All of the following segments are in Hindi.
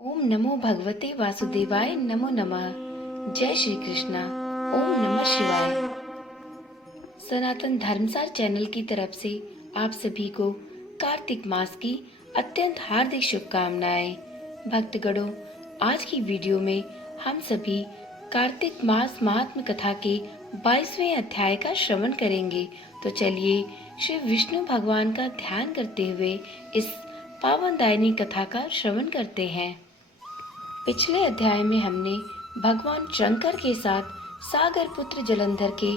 ओम नमो भगवते वासुदेवाय नमो नमः। जय श्री कृष्णा। ओम नमः शिवाय। सनातन धर्मसार चैनल की तरफ से आप सभी को कार्तिक मास की अत्यंत हार्दिक शुभकामनाएं। भक्तगणों, आज की वीडियो में हम सभी कार्तिक मास महात्म कथा के 22वें अध्याय का श्रवण करेंगे। तो चलिए श्री विष्णु भगवान का ध्यान करते हुए इस पावनदायिनी कथा का श्रवण करते हैं। पिछले अध्याय में हमने भगवान शंकर के साथ सागर पुत्र जलंधर के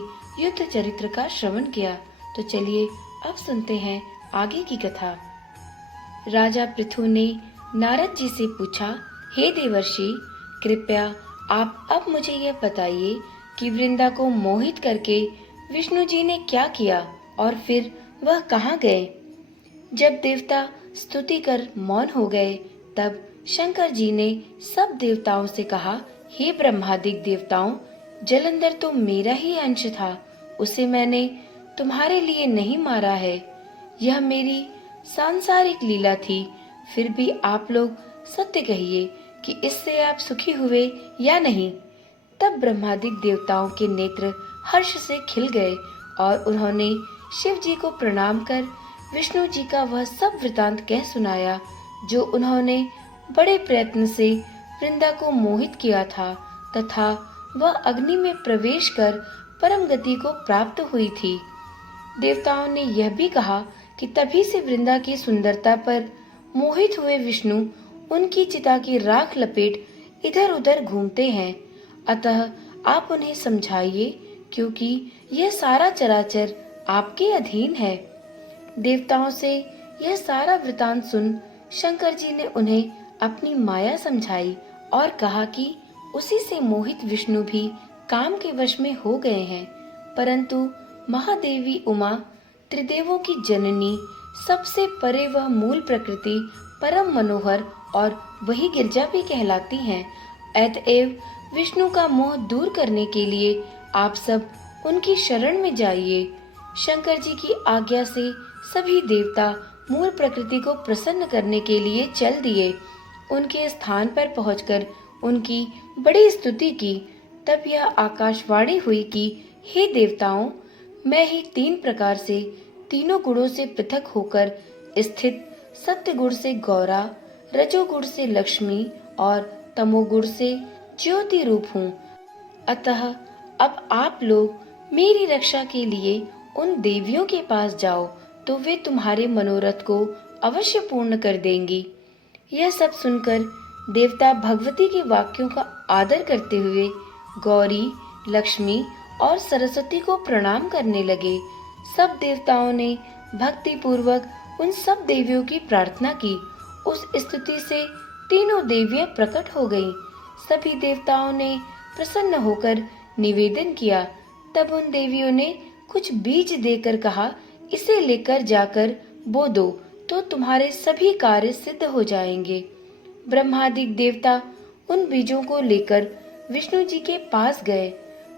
युद्ध चरित्र का श्रवण किया। तो चलिए अब सुनते हैं आगे की कथा। राजा पृथु ने नारद जी से पूछा, हे देवर्षि, कृपया आप अब मुझे यह बताइए कि वृंदा को मोहित करके विष्णु जी ने क्या किया और फिर वह कहाँ गए। जब देवता स्तुति कर मौन हो गए, तब शंकर जी ने सब देवताओं से कहा, हे ब्रह्मादिक देवताओं, जलंधर तो मेरा ही अंश था, उसे मैंने तुम्हारे लिए नहीं मारा है। यह मेरी सांसारिक लीला थी। फिर भी आप लोग सत्य कहिए कि इससे आप सुखी हुए या नहीं। तब ब्रह्मादिक देवताओं के नेत्र हर्ष से खिल गए और उन्होंने शिव जी को प्रणाम कर विष्णु जी का वह सब वृतांत कह सुनाया, जो उन्होंने बड़े प्रयत्न से वृंदा को मोहित किया था तथा वह अग्नि में प्रवेश कर परम गति को प्राप्त हुई थी। देवताओं ने यह भी कहा कि तभी से वृंदा की सुंदरता पर मोहित हुए विष्णु उनकी चिता की राख लपेट इधर उधर घूमते हैं। अतः आप उन्हें समझाइए, क्योंकि यह सारा चराचर आपके अधीन है। देवताओं से यह सारा वृतांत सुन शंकर जी ने उन्हें अपनी माया समझाई और कहा कि उसी से मोहित विष्णु भी काम के वश में हो गए हैं। परंतु महादेवी उमा, त्रिदेवों की जननी, सबसे परे वह मूल प्रकृति परम मनोहर और वही गिरजा भी कहलाती हैं। अतएव विष्णु का मोह दूर करने के लिए आप सब उनकी शरण में जाइए। शंकर जी की आज्ञा से सभी देवता मूल प्रकृति को प्रसन्न करने के लिए चल दिए। उनके स्थान पर पहुंचकर उनकी बड़ी स्तुति की। तब यह आकाशवाणी हुई कि हे देवताओं, मैं ही तीन प्रकार से, तीनों गुणों से पृथक होकर स्थित सत्य गुण से गौरा, रजोगुण से लक्ष्मी और तमोगुण से ज्योति रूप हूँ। अतः अब आप लोग मेरी रक्षा के लिए उन देवियों के पास जाओ, तो वे तुम्हारे मनोरथ को अवश्य पूर्ण कर देंगी। यह सब सुनकर देवता भगवती के वाक्यों का आदर करते हुए गौरी, लक्ष्मी और सरस्वती को प्रणाम करने लगे। सब देवताओं ने भक्ति पूर्वक उन सब देवियों की प्रार्थना की। उस स्तुति से तीनों देवियां प्रकट हो गईं। सभी देवताओं ने प्रसन्न होकर निवेदन किया। तब उन देवियों ने कुछ बीज देकर कहा, इसे लेकर जाकर बो दो, तो तुम्हारे सभी कार्य सिद्ध हो जाएंगे। ब्रह्मादिक देवता उन बीजों को लेकर विष्णु जी के पास गए।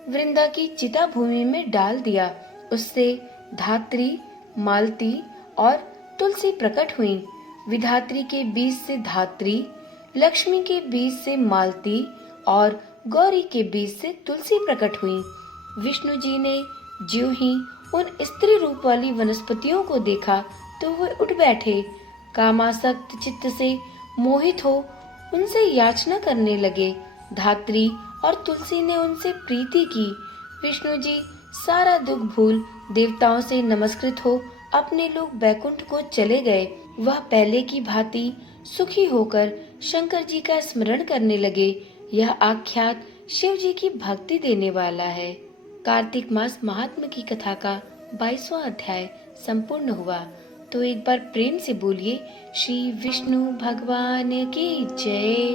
वृंदा की चिता भूमि में डाल दिया। उससे धात्री, मालती और तुलसी प्रकट हुई। विधात्री के बीज से धात्री, लक्ष्मी के बीज से मालती और गौरी के बीज से तुलसी प्रकट हुई। विष्णु जी ने ज्यों ही उन स्त्री रूप वाली वनस्पतियों को देखा, तो वे उठ बैठे। कामासक्त चित्त से मोहित हो उनसे याचना करने लगे। धात्री और तुलसी ने उनसे प्रीति की। विष्णु जी सारा दुख भूल देवताओं से नमस्कृत हो अपने लोग बैकुंठ को चले गए। वह पहले की भांति सुखी होकर शंकर जी का स्मरण करने लगे। यह आख्यात शिव जी की भक्ति देने वाला है। कार्तिक मास महात्म की कथा का 22वां अध्याय संपूर्ण हुआ। तो एक बार प्रेम से बोलिए, श्री विष्णु भगवान की जय,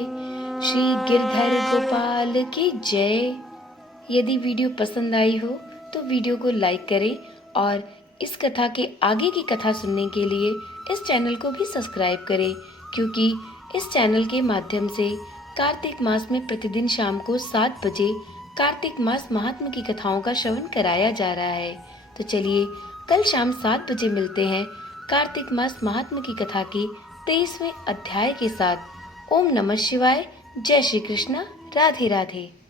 श्री गिरधर गोपाल की जय। यदि वीडियो पसंद आई हो तो वीडियो को लाइक करें और इस कथा के आगे की कथा सुनने के लिए इस चैनल को भी सब्सक्राइब करें, क्योंकि इस चैनल के माध्यम से कार्तिक मास में प्रतिदिन शाम को 7 बजे कार्तिक मास महात्म की कथाओं का श्रवण कराया जा रहा है। तो चलिए कल शाम 7 बजे मिलते हैं कार्तिक मास महात्म की कथा के 23वें अध्याय के साथ। ओम नमः शिवाय। जय श्री कृष्ण। राधे राधे।